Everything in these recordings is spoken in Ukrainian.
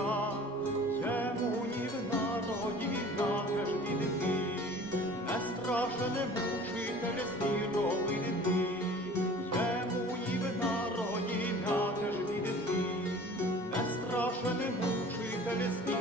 дівчина, йому нівна родіна теж діти, не страшне мучитель сніговий діти, йому нівна родіна теж діти, не страшне мучитель сніговий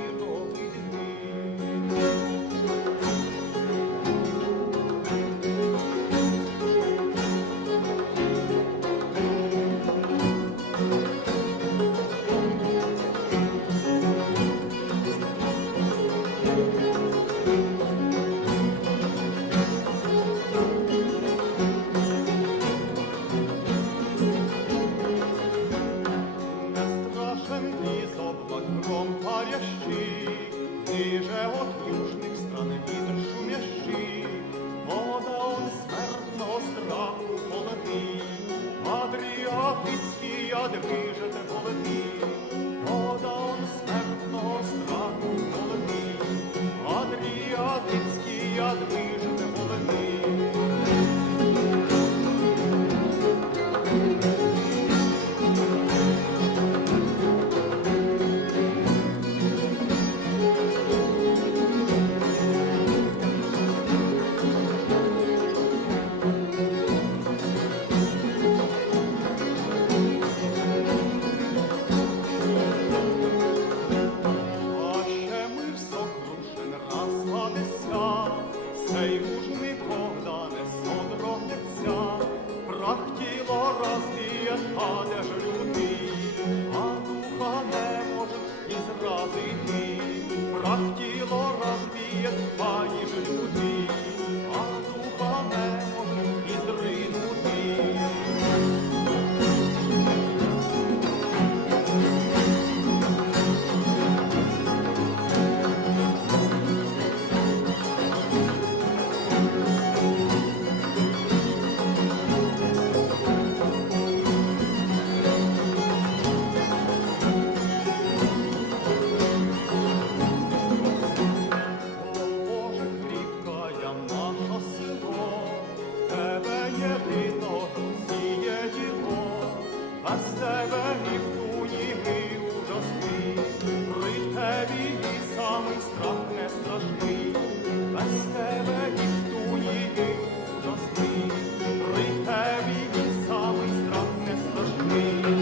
me.